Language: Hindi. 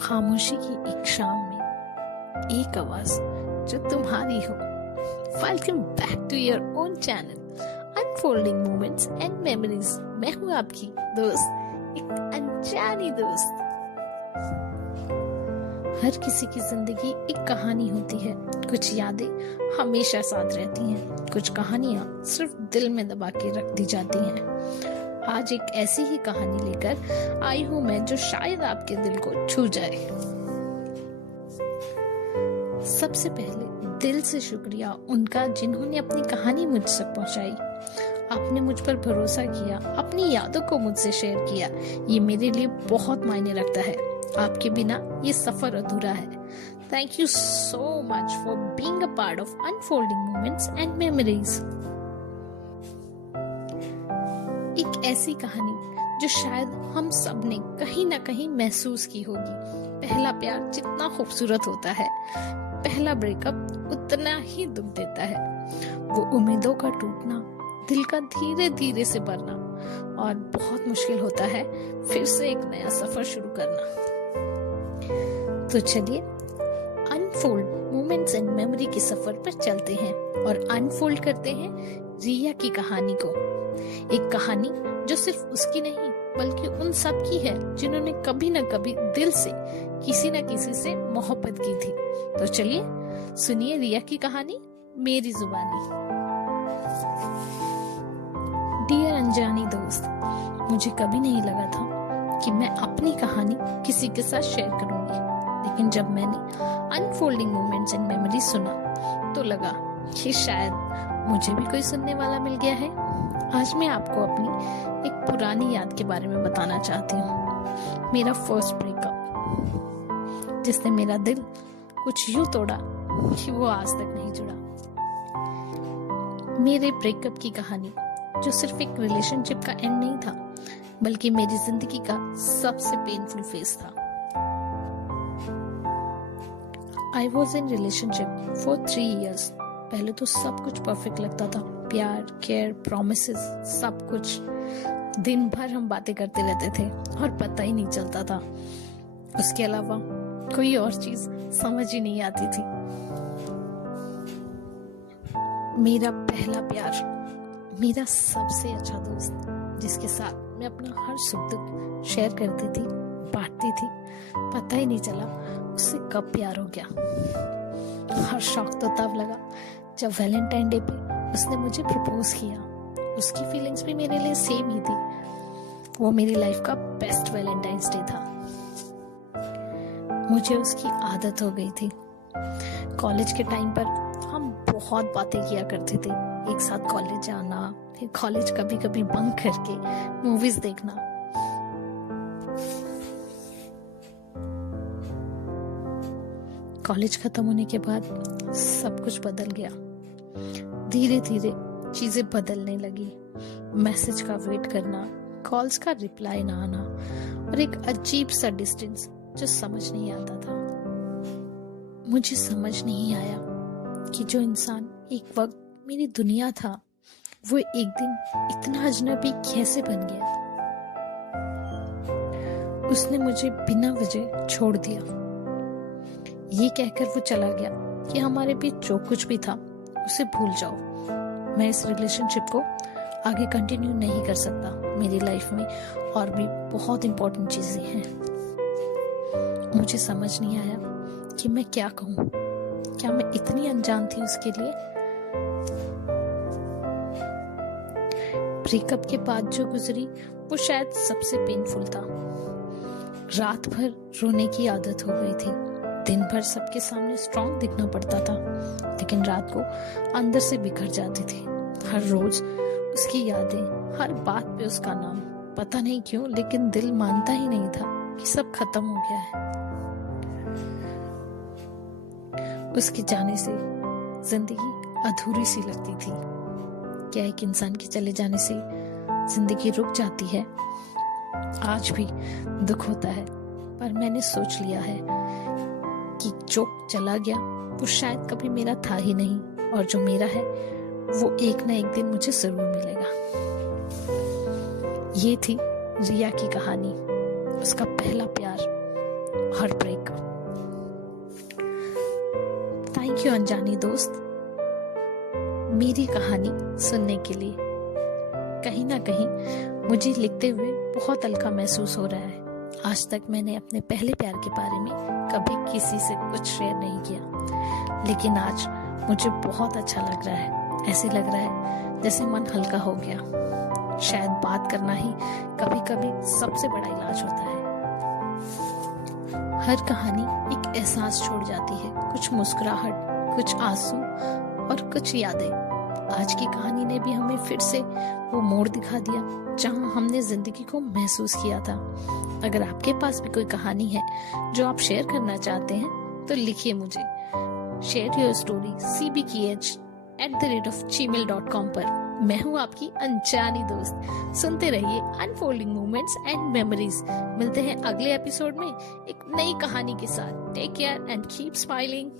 खामोशी की एक शाम में एक आवाज जो तुम्हारी हो। Welcome back to your own channel unfolding moments and memories. मैं हूँ आपकी दोस्त, एक अनजानी दोस्त। हर किसी की जिंदगी एक कहानी होती है। कुछ यादें हमेशा साथ रहती हैं, कुछ कहानियां सिर्फ दिल में दबा के रख दी जाती हैं। आज एक ऐसी ही कहानी लेकर आई हूं मैं जो शायद आपके दिल को छू जाए। सबसे पहले दिल से शुक्रिया उनका जिन्होंने अपनी कहानी मुझ तक पहुंचाई। आपने मुझ पर भरोसा किया, अपनी यादों को मुझसे शेयर किया। ये मेरे लिए बहुत मायने रखता है। आपके बिना ये सफर अधूरा है। Thank you so much for being a part of unfolding moments and memories. एक ऐसी कहानी जो शायद हम सब ने कहीं ना कहीं महसूस की होगी। पहला प्यार जितना खूबसूरत होता है, पहला ब्रेकअप उतना ही दुख देता है। वो उम्मीदों का टूटना, दिल का धीरे धीरे से भरना, और बहुत मुश्किल होता है फिर से एक नया सफर शुरू करना। तो चलिए अनफोल्ड मोमेंट्स एंड मेमोरी के सफर पर चलते हैं और अनफोल्ड करते हैं रिया की कहानी को। एक कहानी जो सिर्फ उसकी नहीं बल्कि उन सब की है जिन्होंने कभी न कभी दिल से किसी न किसी से मोहब्बत की थी। तो चलिए सुनिए रिया की कहानी मेरी जुबानी। डियर अनजानी दोस्त, मुझे कभी नहीं लगा था कि मैं अपनी कहानी किसी के साथ शेयर करूंगी, लेकिन जब मैंने अनफोल्डिंग मोमेंट्स एंड मेमोरीज सुना तो लगा कि शायद मुझे भी कोई सुनने वाला मिल गया है। आज मैं आपको अपनी एक पुरानी याद के बारे में बताना चाहती हूँ। मेरा फर्स्ट ब्रेकअप, जिसने मेरा दिल कुछ यूं तोड़ा कि वो आज तक नहीं जुड़ा। मेरे ब्रेकअप की कहानी जो सिर्फ एक रिलेशनशिप का एंड नहीं था, बल्कि मेरी जिंदगी का सबसे पेनफुल फेज था। I was in relationship for 3 years। पहले तो सब कुछ परफेक्ट लगता था, प्यार, केयर, प्रॉमिसेस, सब कुछ। दिन भर हम बातें करते रहते थे और पता ही नहीं चलता था। उसके अलावा कोई और चीज समझ ही नहीं आती थी। मेरा पहला प्यार, मेरा सबसे अच्छा दोस्त, जिसके साथ मैं अपना हर सुख दुख शेयर करती थी, बांटती थी। पता ही नहीं चला उससे कब प्यार हो गया। हर शौक तो तब लगा जब वैलेंटाइन डे पे उसने मुझे प्रपोज किया। उसकी फीलिंग्स भी मेरे लिए सेम ही थी। वो मेरी लाइफ का बेस्ट वैलेंटाइंस डे था। मुझे उसकी आदत हो गई थी। कॉलेज के टाइम पर हम बहुत बातें किया करते थे। एक साथ कॉलेज जाना, फिर कॉलेज कभी कभी बंक करके मूवीज देखना। कॉलेज खत्म होने के बाद सब कुछ बदल गया। धीरे धीरे चीजें बदलने लगी। मैसेज का वेट करना, कॉल्स का रिप्लाई ना आना, और एक अजीब सा डिस्टेंस जो समझ नहीं आता था। मुझे समझ नहीं आया कि जो इंसान एक वक्त मेरी दुनिया था, वो एक दिन इतना अजनबी कैसे बन गया। उसने मुझे बिना वजह छोड़ दिया। ये कहकर वो चला गया कि हमारे बीच जो कुछ भी था उसे भूल जाओ। मैं इस रिलेशनशिप को आगे कंटिन्यू नहीं कर सकता। मेरी लाइफ में और भी बहुत इंपॉर्टेंट चीजें हैं। मुझे समझ नहीं आया कि मैं क्या कहूँ। क्या मैं इतनी अनजान थी उसके लिए? ब्रेकअप के बाद जो गुजरी वो शायद सबसे पेनफुल था। रात भर रोने की आदत हो गई थी। दिन भर सबके सामने स्ट्रांग दिखना पड़ता था, लेकिन रात को अंदर से बिखर जाती थी। हर रोज उसकी यादें, हर बात पे उसका नाम। पता नहीं क्यों, लेकिन दिल मानता ही नहीं था कि सब खत्म हो गया है। उसके जाने से जिंदगी अधूरी सी लगती थी। क्या एक इंसान के चले जाने से जिंदगी रुक जाती है? आज भी दुख होता है, पर मैंने सोच लिया है कि जो चला गया वो शायद कभी मेरा था ही नहीं, और जो मेरा है वो एक ना एक दिन मुझे जरूर मिलेगा। ये थी रिया की कहानी, उसका पहला प्यार हर ब्रेकअप। थैंक यू अनजानी दोस्त, मेरी कहानी सुनने के लिए। कहीं ना कहीं मुझे लिखते हुए बहुत हल्का महसूस हो रहा है। आज तक मैंने अपने पहले प्यार के बारे में कभी किसी से कुछ शेयर नहीं किया, लेकिन आज मुझे बहुत अच्छा लग रहा है। ऐसे लग रहा है जैसे मन हल्का हो गया। शायद बात करना ही कभी कभी सबसे बड़ा इलाज होता है। हर कहानी एक एहसास छोड़ जाती है, कुछ मुस्कुराहट, कुछ आंसू और कुछ यादें। आज की कहानी ने भी हमें फिर से वो मोड़ दिखा दिया जहां हमने जिंदगी को महसूस किया था। अगर आपके पास भी कोई कहानी है जो आप शेयर करना चाहते हैं तो लिखिए मुझे। शेयर योर स्टोरी cbkh@gmail.com पर। मैं हूँ आपकी अनजानी दोस्त। सुनते रहिए अनफोल्डिंग मोमेंट्स एंड मेमोरीज। मिलते हैं अगले एपिसोड में एक नई कहानी के साथ। Take care and keep smiling.